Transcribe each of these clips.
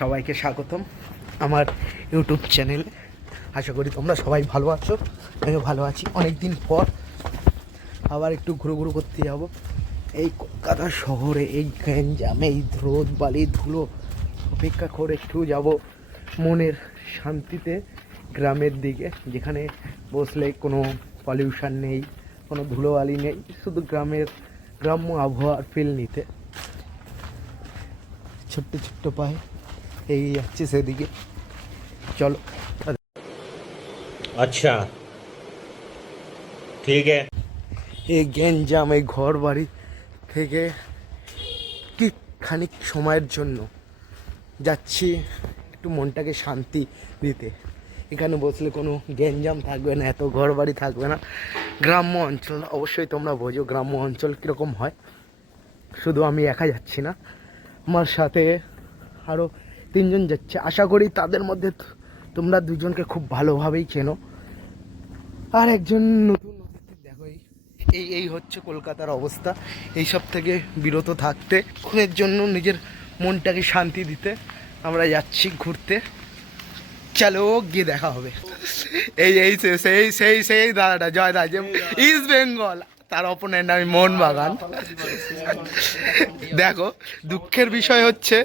সবাইকে স্বাগতম আমার ইউটিউব চ্যানেলে। আশা করি তোমরা সবাই ভালো আছো, আমিও ভালো আছি। অনেক দিন পর আবার একটু ঘুরু করতে যাব এই কলকাতা শহরে। এই গ্যাঞ্জামে, এই রোদ বালি ধুলো অপেক্ষা করে একটু যাব মনের শান্তিতে গ্রামের দিকে, যেখানে বসলে কোনো পলিউশন নেই, কোনো ধুলোবালি নেই, শুধু গ্রাম্য আবহাওয়ার ফিল নিতে। ছোট্ট ছোট্ট পায়ে এই যাচ্ছে সেদিকে, চলো। अच्छा ठीक है। এই গ্যাঞ্জাম, এই ঘর বাড়ি থেকে কি খানিক সময়ের জন্য যাচ্ছি একটু মনটাকে শান্তি দিতে। এখানে বসলে কোনো গ্যাঞ্জাম থাকবে না, এত ঘর বাড়ি থাকবে না। গ্রাম্য অঞ্চল, অবশ্যই তোমরা বোঝো গ্রাম্য অঞ্চল কীরকম হয়। শুধু আমি একা যাচ্ছি না, আমার সাথে আরও তিনজন যাচ্ছে। আশা করি তাদের মধ্যে তোমরা দুজনকে খুব ভালোভাবেই চেনো। আর একজন নতুন অতিথি। দেখো এই এই হচ্ছে কলকাতার অবস্থা। এই সব থেকে বিরত থাকতে, খুনের জন্য নিজের মনটাকে শান্তি দিতে আমরা যাচ্ছি ঘুরতে। চলো গিয়ে দেখা হবে। এই এই সেই সেই সেই দাদাটা জয়দা, যে ইস্ট বেঙ্গল, তার অপোনেন্ট আমি মোহনবাগান। দেখো দুঃখের বিষয় হচ্ছে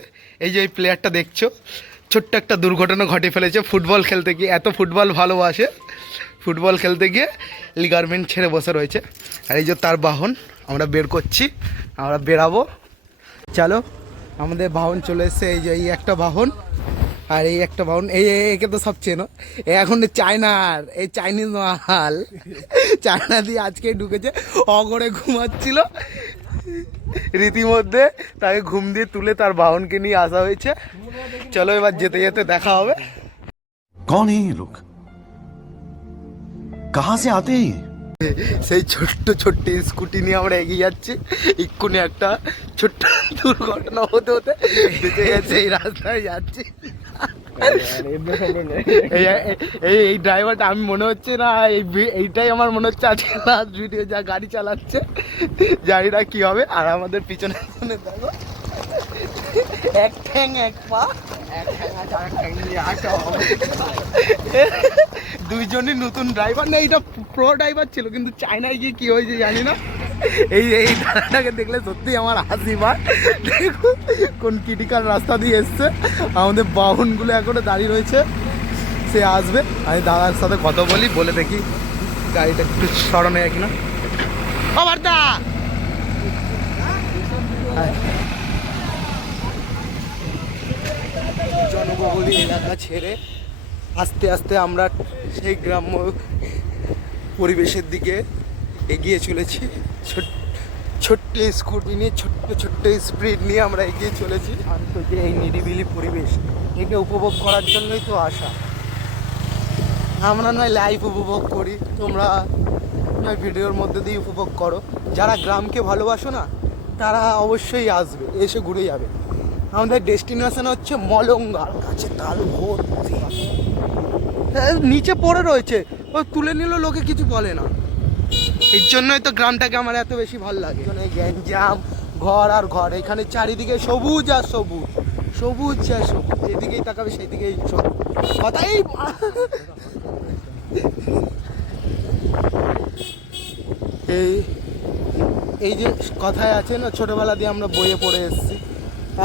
এই যে এই প্লেয়ারটা দেখছো, ছোট্ট একটা দুর্ঘটনা ঘটে ফেলেছে। ফুটবল খেলতে গিয়ে, এত ফুটবল ভালোবাসে, ফুটবল খেলতে গিয়ে লিগারমেন্ট ছেড়ে বসে রয়েছে। আর এই যে তার বাহন আমরা বের করছি, আমরা বেরাবো। চলো, আমাদের বাহন চলে এসছে। এই যে এই একটা বাহন আর এই একটা বাহন। একে তো সব চেনো, এখন চায়নার, এই চাইনিজ মাল, চায়না দিয়ে আজকেই ঢুকেছে। অগরে ঘুমাচ্ছিল রীতিমধ্যে, তাকে ঘুম দিয়ে তুলে তার বাহনকে নিয়ে আসা হয়েছে। চলো এবার যেতে যেতে দেখা হবে। कौन है ये लोग, कहां से आते हैं ये? সেই ছোট্ট ছোট্ট স্কুটি নিয়ে আমরা এগিয়ে যাচ্ছি। এক্ষুনি একটা ছোট্ট দুর্ঘটনা হতে হতে বেঁচে গেছে, এই রাস্তায় যাচ্ছি। এই ড্রাইভারটা আমি মনে হচ্ছে না, এইটাই আমার মনে হচ্ছে আজকে লাস্ট ভিডিও যা গাড়ি চালাচ্ছে। জানি না কি হবে। আর আমাদের পিছনে দেখো, এক ঠ্যাং এক পা, দুইজনই নতুন ড্রাইভার। না, এইটা প্রো ড্রাইভার ছিল, কিন্তু চায়নায় গিয়ে কি হয়েছে জানি না। এই দাদাটাকে দেখলে সত্যি আমার হাসি পায়। দেখো কোন ক্রিটিক্যাল রাস্তা দিয়ে এসছে। আমাদের বাহনগুলো এখনো দাঁড়িয়ে রয়েছে, সে আসবে। আমি দাদার সাথে কথা বলি, বলে দেখি গাড়িটা একটু সরানো যায় কিনা। আবার দা জনবহুল এলাকা ছেড়ে আস্তে আস্তে আমরা সেই গ্রাম্য পরিবেশের দিকে এগিয়ে চলেছি। ছোট্ট স্কুটি নিয়ে, ছোট্ট ছোট্ট স্পিড নিয়ে আমরা এগিয়ে চলেছি। আর তো যে এই নিরিবিলি পরিবেশ, একে উপভোগ করার জন্যই তো আসা। আমরা নয় লাইভ উপভোগ করি, তোমরা নয় ভিডিওর মধ্যে দিয়ে উপভোগ করো। যারা গ্রামকে ভালোবাসো না, তারা অবশ্যই আসবে, এসে ঘুরে যাবে। আমাদের ডেস্টিনেশন হচ্ছে মলঙ্গার কাছে, তাল ভর্তি নিচে পড়ে রয়েছে, ও তুলে নিল, লোকে কিছু বলে না। এর জন্যই তো গ্রামটাকে আমার এত বেশি ভালো লাগে। গ্যাঞ্জাম, ঘর আর ঘর, এখানে চারিদিকে সবুজ আর সবুজ, সবুজ আর সবুজ, যেদিকেই তাকাবে সেই দিকেই সবুজ। কথাই এই যে কথায় আছে না, ছোটবেলা দিয়ে আমরা বইয়ে পড়ে এসেছি,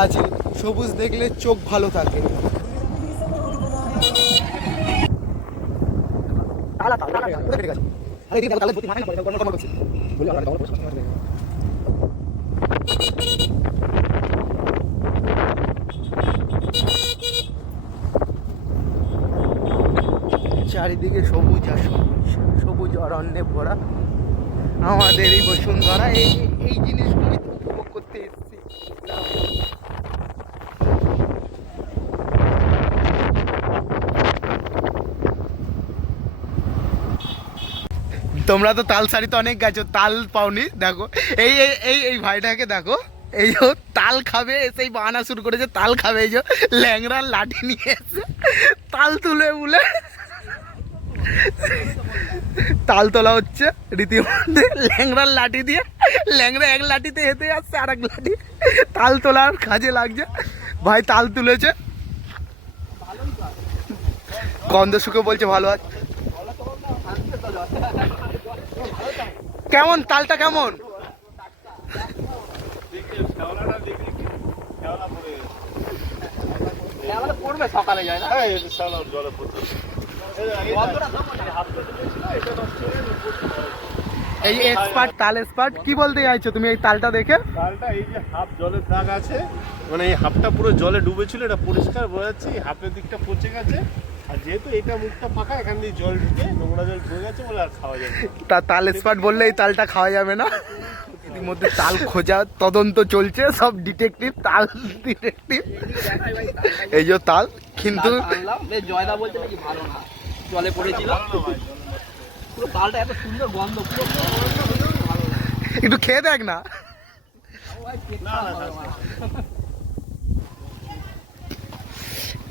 আছে সবুজ দেখলে চোখ ভালো থাকে। চারিদিকে সবুজ আর সবুজ, সবুজ অরণ্যে ভরা আমাদের এই বসুন্ধরা। এই জিনিসগুলি উপভোগ করতে এসেছি। তোমরা তো তাল সারিতে অনেক গেছো, তাল পাওনি। দেখো এই এই এই ভাইটাকে দেখো, এই যে তাল খাবে, সেই বাহানা শুরু করেছে তাল খাবে। এই যে ল্যাংড়ার লাঠি নিয়ে এসে তাল তুলে বলে তাল তোলা হচ্ছে রীতিমধ্যে ল্যাংড়ার লাঠি দিয়ে। ল্যাংড়া এক লাঠিতে হেঁটে আসছে, আর এক লাঠি তাল তোলার কাজে লাগছে। ভাই তাল তুলেছে, গন্ধ শুকে বলছে ভালো আছে। কেমন তালটা কেমন? পড়বে সকালে যায় না এই এক্সপার্ট তাল এক্সপার্ট কি বলতে চাইছো তুমি এই তালটা দেখে? তালটা এই যে হাফ জলের দাগ আছে, মানে এই হাফটা পুরো জলে ডুবেছিল, এটা পরিষ্কার বোঝা যাচ্ছে। এই হাফের দিকটা পচে গেছে, আর যেহেতু এটা মুখটা ফাঁকা, এখান দিয়ে জল ঢুকে নোংরা জল ঢুকে গেছে বলে আর খাওয়া যাবে না। তা তাল এক্সপার্ট বললে এই তালটা খাওয়া যাবে না। ইতিমধ্যে তাল খোঁজা তদন্ত চলছে, সব ডিটেকটিভ, তাল ডিটেকটিভ। এই যে তাল, কিন্তু জয়দা বলছে নাকি ভালো না, জলে পড়েছিল পুরো তালটা এত সুন্দর গন্ধ, পুরো একটু খেয়ে দেখ না।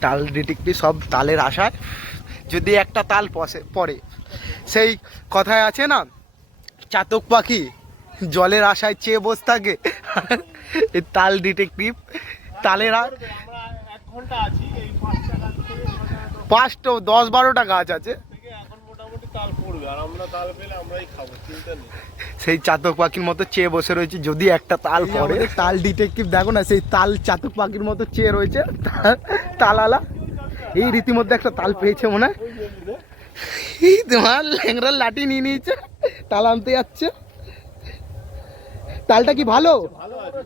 তাল ডিটেকটিভ সব তালের আশায়, যদি একটা তাল পড়ে, সেই কথায় আছে না, চাতক পাখি জলের আশায় চেয়ে বসে থাকে। এই তাল ডিটেকটিভ তালের আমরা 1 ঘন্টা আছি, এই 5টা গাছ থেকে 10-12টা গাছ আছে, এখন মোটামুটি তাল পড়বে, আর আমরা তাল পেলে আমরাই খাবো, চিন্তা নেই। সেই চাতক পাখির মতো চেয়ে বসে রয়েছে যদি একটা তাল পড়ে। তাল ডিটেকটিভ দেখো না, সেই তাল চাতক পাখির মতো চেয়ে রয়েছে তালালা। এই রীতিমধ্যে একটা তাল পেয়েছে মনে হয়, এই তোমার ল্যাংড়ার লাঠি নিয়ে নিয়েছে, তাল আনতে যাচ্ছে। তালটা কি ভালো? ভালো আছে,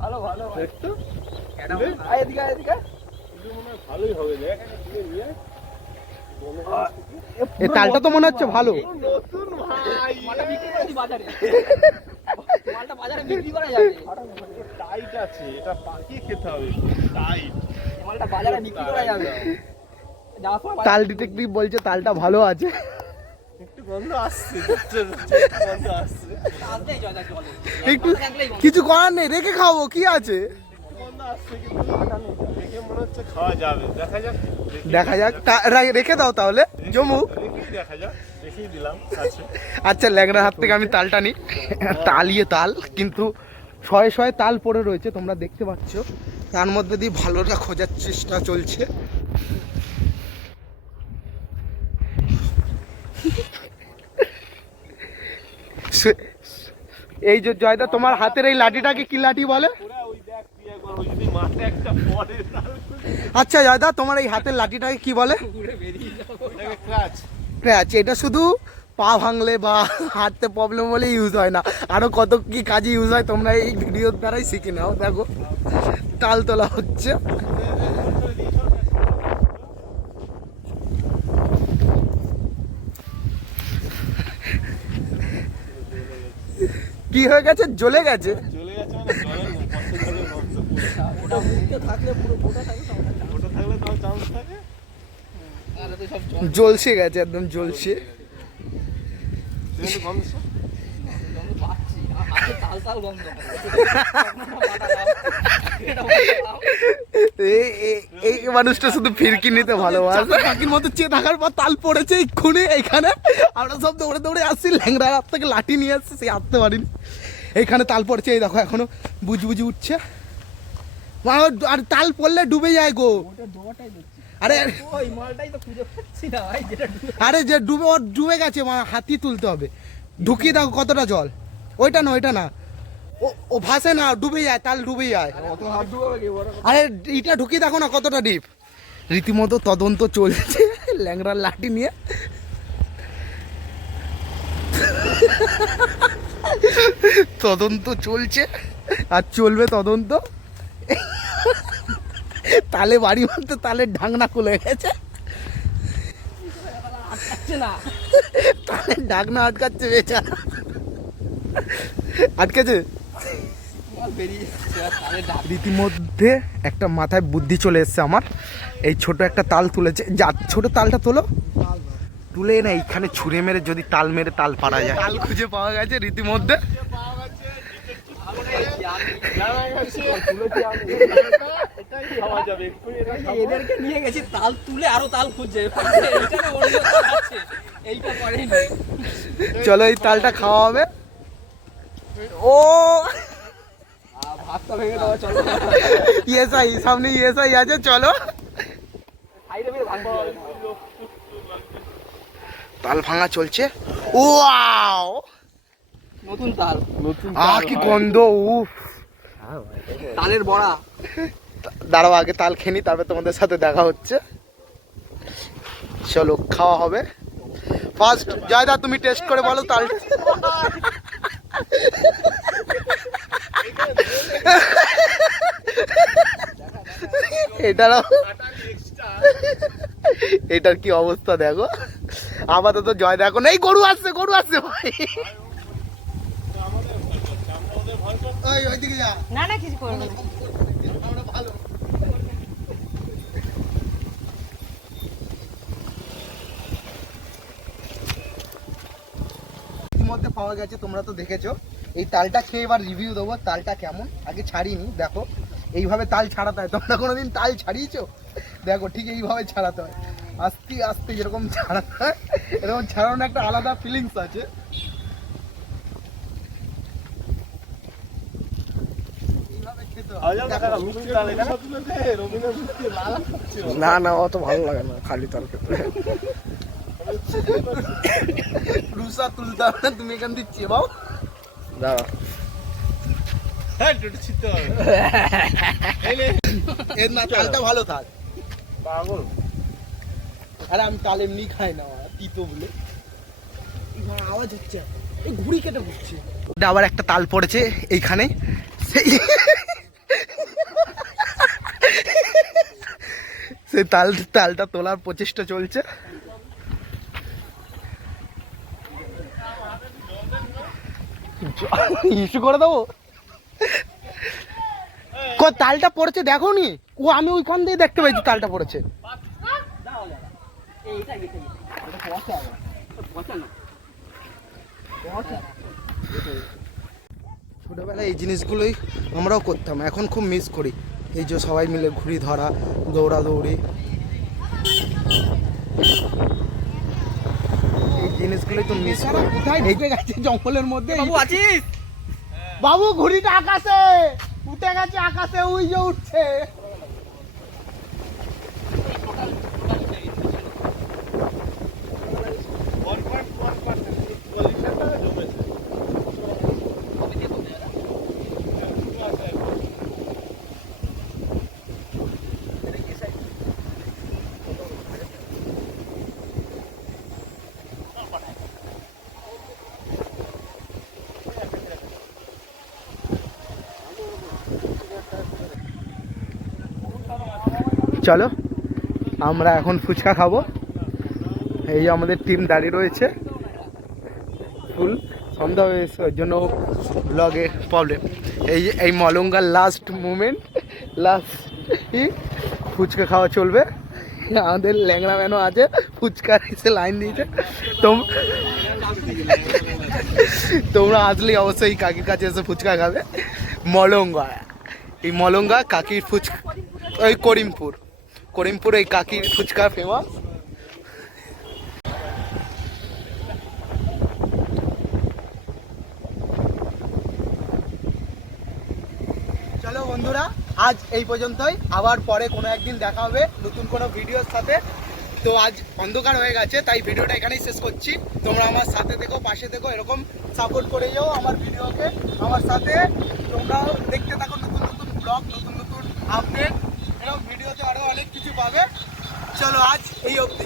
ভালো ভালো একটু এদিকে এদিকে মনে হয় ভালোই হবে। দেখ নিয়ে এই তালটা তো মনে হচ্ছে ভালো। নতুন ভাই, মালটা বিক্রি করেছি বাজারে, মালটা বাজারে বিক্রি করা যাবে, টাইট আছে, এটা পাকিয়ে খেতে হবে, টাইট। মালটা বাজারে বিক্রি করা যাবে। যাওয়ার সময় তাল ডিটেকটিভ বলছে তালটা ভালো আছে। একটু গন্ধ আসছে, গন্ধ আসছে, আসলেই জয়দা চলে, একটু কিছু করার নেই, রেখে খাবো, কি আছে। গন্ধ আসছে, কিন্তু দেখে মনে হচ্ছে খাওয়া যাবে। দেখা যাক, দেখা যাক, রেখে দাও তাহলে জমুক। রেখেই দেখা যাক, রেখেই দিলাম কাছে। আচ্ছা, ল্যাংড়ার হাত থেকে আমি তালটা নিই। তালিয়ে তাল, কিন্তু শয়ে শয়ে তাল পড়ে রয়েছে, তোমরা দেখতে পাচ্ছ। তার মধ্যে দিয়ে ভালোটা খোঁজার চেষ্টা চলছে। এই যে জয়দা, তোমার হাতের এই লাঠিটাকে কি লাঠি বলে? ওরা ওই দেখ, তুই একবার ওই যদি মাঠে একটা পরে তাল, আচ্ছা জয়দা, তোমার এই হাতের লাঠিটাকে কি বলে? এটাকে ক্রাচ। আচ্ছা, এটা শুধু পা ভাঙলে বা হাঁটতে প্রবলেম হলে ইউজ হয় না, আরো কত কি কাজে ইউজ হয় তোমরা এই ভিডিওর দ্বারাই শিখে নাও। দেখো তাল তোলা হচ্ছে। কি হয়ে গেছে? জ্বলে গেছে। চলে গেছে মানে জলের পথে জলের গন্ধ পুরো। ওটা মুখে থাকলে পুরো গোটা থাকে, ওটা থাকলে তাও চান্স থাকে। তাহলে তো সব জ্বলসে গেছে, একদম জ্বলসে। তুই একটু গন্ধ শোন। গন্ধ পাচ্ছি, হাতে তাল তাল গন্ধ এই মানুষটা শুধু ফিরকি নিতে ভালোবাসে। পাখির মতো চেয়ে থাকার পর তাল পড়েছে এক্ষুনি এইখানে, আমরা সব দৌড়ে দৌড়ে আসছি, ল্যাংড়ার হাত থেকে লাঠি নিয়ে আসছে, সে আসতে পারিনি। এইখানে তাল পড়েছে, এই দেখো এখনো বুঝি উঠছে। আর তাল পড়লে ডুবে যায় গো। ওটা ডোবাটাই দেখছি, আরে ওই মালটাই তো খুঁজে পাচ্ছি না ভাই, যেটা আরে যে ডুবে, ওর ডুবে গেছে, হাতি তুলতে হবে। ঢুকিয়ে দেখো কতটা জল। ওইটা না, ওইটা না, ও ভাসে না, ডুবে যায়, তাল ডুবে যায়। হাত ডুবাবে কি বড়? আরে এটা ঢুকিয়ে দেখো না কতটা ডিপ। রীতিমতো তদন্ত চলছে ল্যাংড়ার লাঠি নিয়ে। তদন্ত চলছে আর চলবে তদন্ত। তালে বাড়ি মারতে তালের ঢাকনা খুলে গেছে, আটকাচ্ছে না, তালের ঢাকনা আটকাচ্ছে, বেচারা আটকেছে। মাল বেরিয়ে যাচ্ছে, আর তালে ডাক রীতিমধ্যে একটা মাথায় বুদ্ধি চলে এসছে আমার। এই ছোট একটা তাল তুলেছে, যা ছোট তালটা তোলো, তুলে না এইখানে ছুঁড়ে মেরে যদি তাল মেরে তাল পাড়া যায়। তাল খুঁজে পাওয়া গেছে রীতিমধ্যে। জানা গেছে, এটাই খাওয়া যাবে। এক্ষুনি এটা খাবো। এদেরকে নিয়ে গেছি তাল তুলে, আরো তাল খুঁজছে, এইখানে অন্য তাল আছে, এইটা পরেই নেই। চলো এই তালটা খাওয়া হবে। ও ভাতটা ভেঙে দেওয়া চলো। ইএসআই সামনে, ইএসআই আছে, চলো। সাইডে বের ভাঙতে হবে। তাল ভাঙা চলছে। ওয়াও, নতুন তাল, কি গন্ধ! উফ, তালের বড়া। দাঁড়াও আগে তাল খেনি, তারপর তোমাদের সাথে দেখা হচ্ছে। চলো খাওয়া হবে। ফার্স্ট জয়দা, তুমি টেস্ট করে বলো তাল। এটার কি অবস্থা দেখো। আপাতত জয় দেখো, নেই গরু আসছে, গরু আসছে ভাই। ওইদিকে যা। না না কিছু করবে না। আমরা ভালো। ইতিমধ্যে পাওয়া গেছে, তোমরা তো দেখেছো। এই তালটা খেয়ে এবার রিভিউ দেবো তালটা কেমন। আগে ছাড়িনি, দেখো এইভাবে তাল ছাড়াতে হয়। তোমরা কোনোদিন তাল ছাড়িয়েছো? দেখো ঠিক এইভাবে ছাড়াতে হয়, আস্তে আস্তে যেরকম ছাড়াতে হয় এরকম ছাড়ানোর একটা আলাদা ফিলিংস আছে। এইভাবে খেতে হয়। না না, অত ভালো লাগে না খালি তাল খেতে। রুসা তুলতে হবে না, তুমি এখান থেকে চেবাও। দাঁড়া, এর না তালটা ভালো থাক। পাগল। আরে আমি তাল এমনি খাই না, তিতো বলে। আওয়াজ হচ্ছে, এই ঘুড়ি কেটে ঘুরছে। আবার একটা তাল পড়েছে এইখানে, সেই তালটা তোলার প্রচেষ্টা চলছে। ইস্যু করে দেবো। তালটা পড়েছে দেখো নি? ও আমি ওইখান দিয়ে দেখতে পাইছি তালটা পড়েছে। ছোটবেলায় এই জিনিসগুলোই আমরাও করতাম, এখন খুব মিস করি। এই যে সবাই মিলে ঘুড়ি ধরা, দৌড়াদৌড়ি, এই জিনিসগুলোই তো মিস করি। কোথায় ঢুকে গেছে জঙ্গলের মধ্যে? বাবু আছিস? বাবু ঘুড়িটা আকাশে উঠে গেছে, আকাশে উই যে উঠছে। চলো আমরা এখন ফুচকা খাবো। এই যে আমাদের টিম দাঁড়িয়ে রয়েছে, ফুল সন্ধ্যা হয়েছে ওই জন্য ব্লগে প্রবলেম। এই মলঙ্গার লাস্ট মুমেন্ট, লাস্ট ফুচকা খাওয়া চলবে। আমাদের ল্যাংড়া ম্যানও আছে, ফুচকা এসে লাইন দিয়েছে। তোমরা আসলেই অবশ্যই কাকির কাছে এসে ফুচকা খাবে। মলঙ্গা, এই মলঙ্গা কাকির ফুচকা, ওই করিমপুর এই কাকির ফুচকা ফেমাস। চলো বন্ধুরা, আজ এই পর্যন্তই। আবার পরে কোনো একদিন দেখা হবে নতুন কোনো ভিডিওর সাথে। তো আজ অন্ধকার হয়ে গেছে, তাই ভিডিওটা এখানেই শেষ করছি। তোমরা আমার সাথে দেখো, পাশে দেখো, এরকম সাপোর্ট করে যাও আমার ভিডিওকে। আমার সাথে তোমরাও দেখতে থাকো নতুন নতুন ব্লগ, নতুন নতুন আপডেট, এরকম ভিডিওতে আরও অনেক কিছু পাবে। চলো আজ এই অবধি।